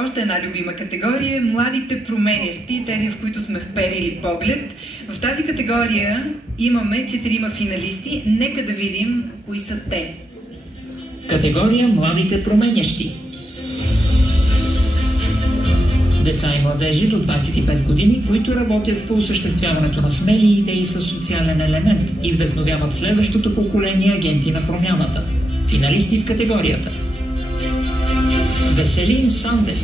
още една любима категория – младите променящи, тези, в които сме вперили поглед. В тази категория имаме 4 финалисти. Нека да видим кои са те. Категория младите променящи. Деца и младежи до 25 години, които работят по осъществяването на смели идеи с социален елемент и вдъхновяват следващото поколение агенти на промяната. Финалисти в категорията. Веселин Сандев.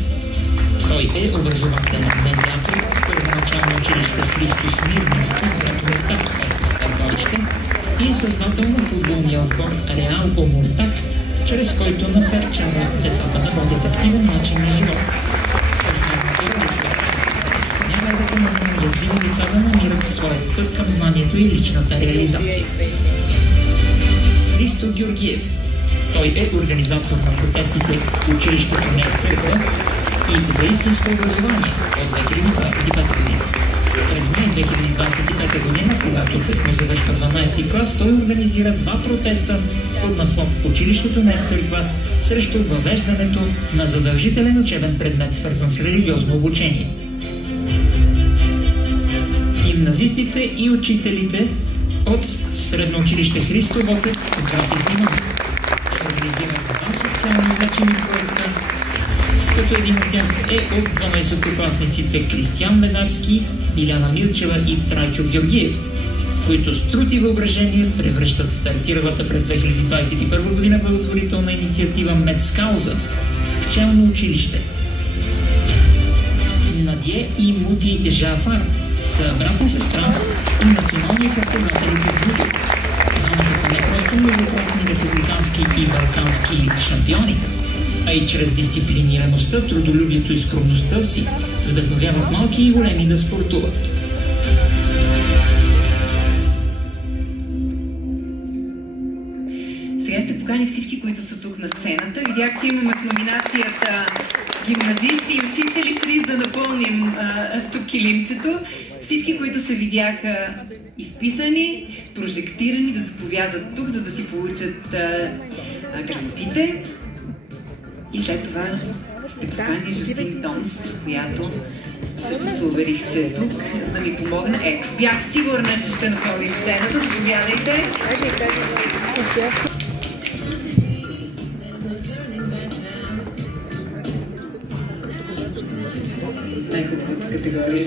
Той е образователен медиатор в първоначално училище Христос Мирненски в град Омуртак, Стърковище, и създател на футболния отбор Реал Омуртак, чрез който насърчава децата да водят активен начин на живот. Основната роля да помогне на уязвими лица да намират своят път към знанието и личната реализация. Христо Георгиев. Той е организатор на протестите Училището не е църква и за истинско образование от 2025 година. През май 2025 година, когато тъкмо завършва 12 клас, той организира 2 протеста под наслов Училището не е църква срещу въвеждането на задължителен учебен предмет, свързан с религиозно обучение. Гимназистите и учителите от Средно училище Христо Ботев в град Ихтиман организират 2 социално значими проекта, като един от тях е от 12-класниците Кристиян Медарски, Биляна Милчева и Трайчо Георгиев, които с труд и въображение превръщат стартиралата през 2021 година благотворителна инициатива Медскауза в пчелно училище. Надие и Муди Жафар са брат и сестра и национални състезатели по джудо. Двамата са не просто многократни републикански и балкански шампиони, а и чрез дисциплинираността, трудолюбието и скромността си вдъхновяват малки и големи да спортуват. Сега ще поканя всички, които са тук на сцената. Видях, че имаме в номинацията гимназисти и учители. С риск да напълним тук килимчето. Всички, които се видяха изписани, прожектирани, да заповядат тук, за да си получат грамотите. И след това ще поканя Жустин Томс, която се уверих, че е тук, за да ми помогне. Бях сигурна, че ще напълним сцената. Заповядайте. Най-хубавата категория.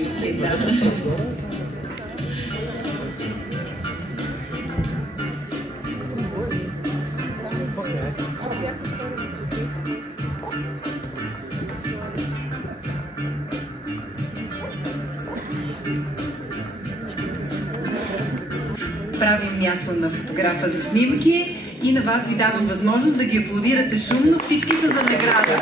Правим място на фотографа за снимки и на вас ви давам възможност да ги аплодирате шумно. Всички са за награда.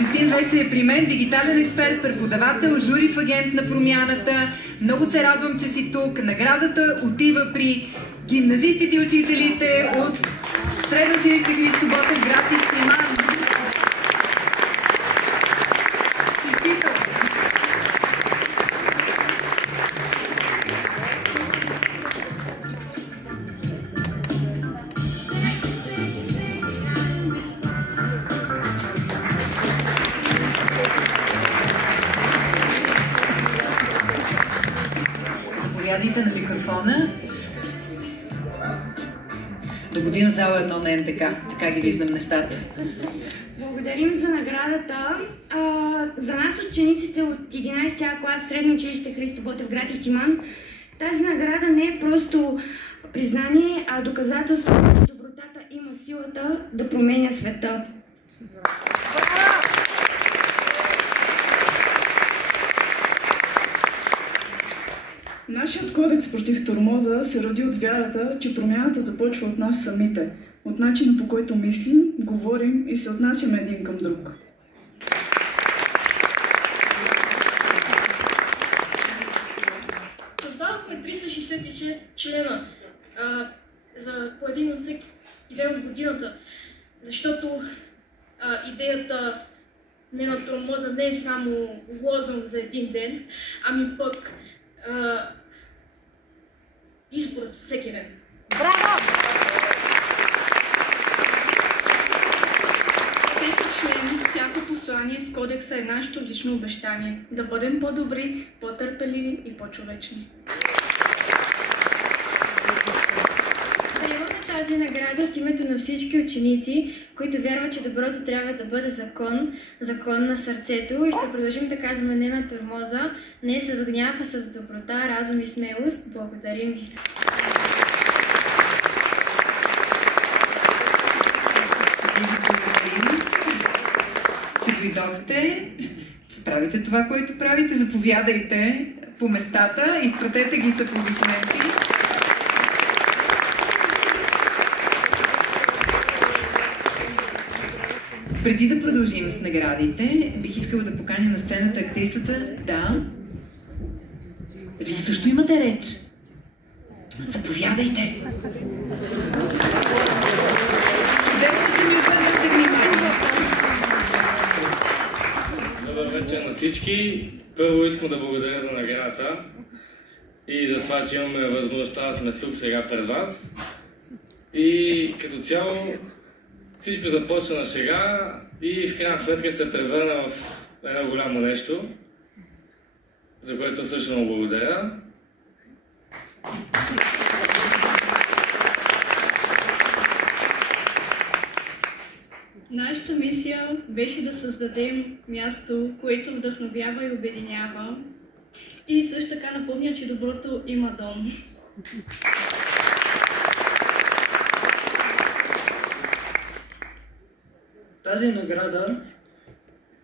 Жустин вече е при мен, дигитален експерт, преподавател, жури в агент на промяната. Много се радвам, че си тук. Наградата отива при гимназистите и учителите от Средно училище Христо Ботев, град Ихтиман. Заповядайте на микрофона. До година зала 1 на НДК. Така ги виждам нещата. Благодарим за наградата. За нас, учениците от 11 клас Средно училище Христо Ботев, град Ихтиман, тази награда не е просто признание, а доказателство, че добротата има силата да променя света. Нашият кодекс против тормоза се роди от вярата, че промяната започва от нас самите, от начина, по който мислим, говорим и се отнасяме един към друг. Създадохме 360 члена по един от всеки ден от годината, защото идеята не на тормоза не е само лозунг за един ден, ами пък избор за всеки ден. лично обещание да бъдем по-добри, по-търпеливи и по-човечни. Приемаме тази награда от името на всички ученици, които вярват, че доброто трябва да бъде закон на сърцето, и ще продължим така за мене на тормоза, не с гняв, а с доброта, разум и смелост. Благодарим ви! Че дойдохте, че правите това, което правите, заповядайте по местата, изпратете ги с аплодисменти. Преди да продължим с наградите, бих искала да поканя на сцената актрисата. Да. Вие също имате реч. Заповядайте. Добър вечер на всички. Първо искам да благодаря за наградата и за това, че имаме възможността да сме тук сега пред вас. И като цяло всичко започна на шега и в крайна сметка се превърна в едно голямо нещо, за което също много благодаря. Нашата мисия беше да създадем място, което вдъхновява и обединява, и също така напомня, че доброто има дом. Тази награда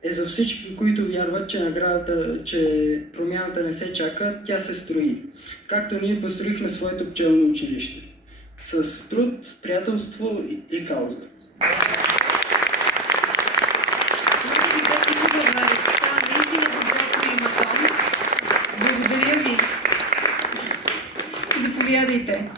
е за всички, които вярват, че промяната не се чака, тя се строи. Както ние построихме своето пчелно училище. С труд, приятелство и кауза. Благодаря ви. Заповядайте.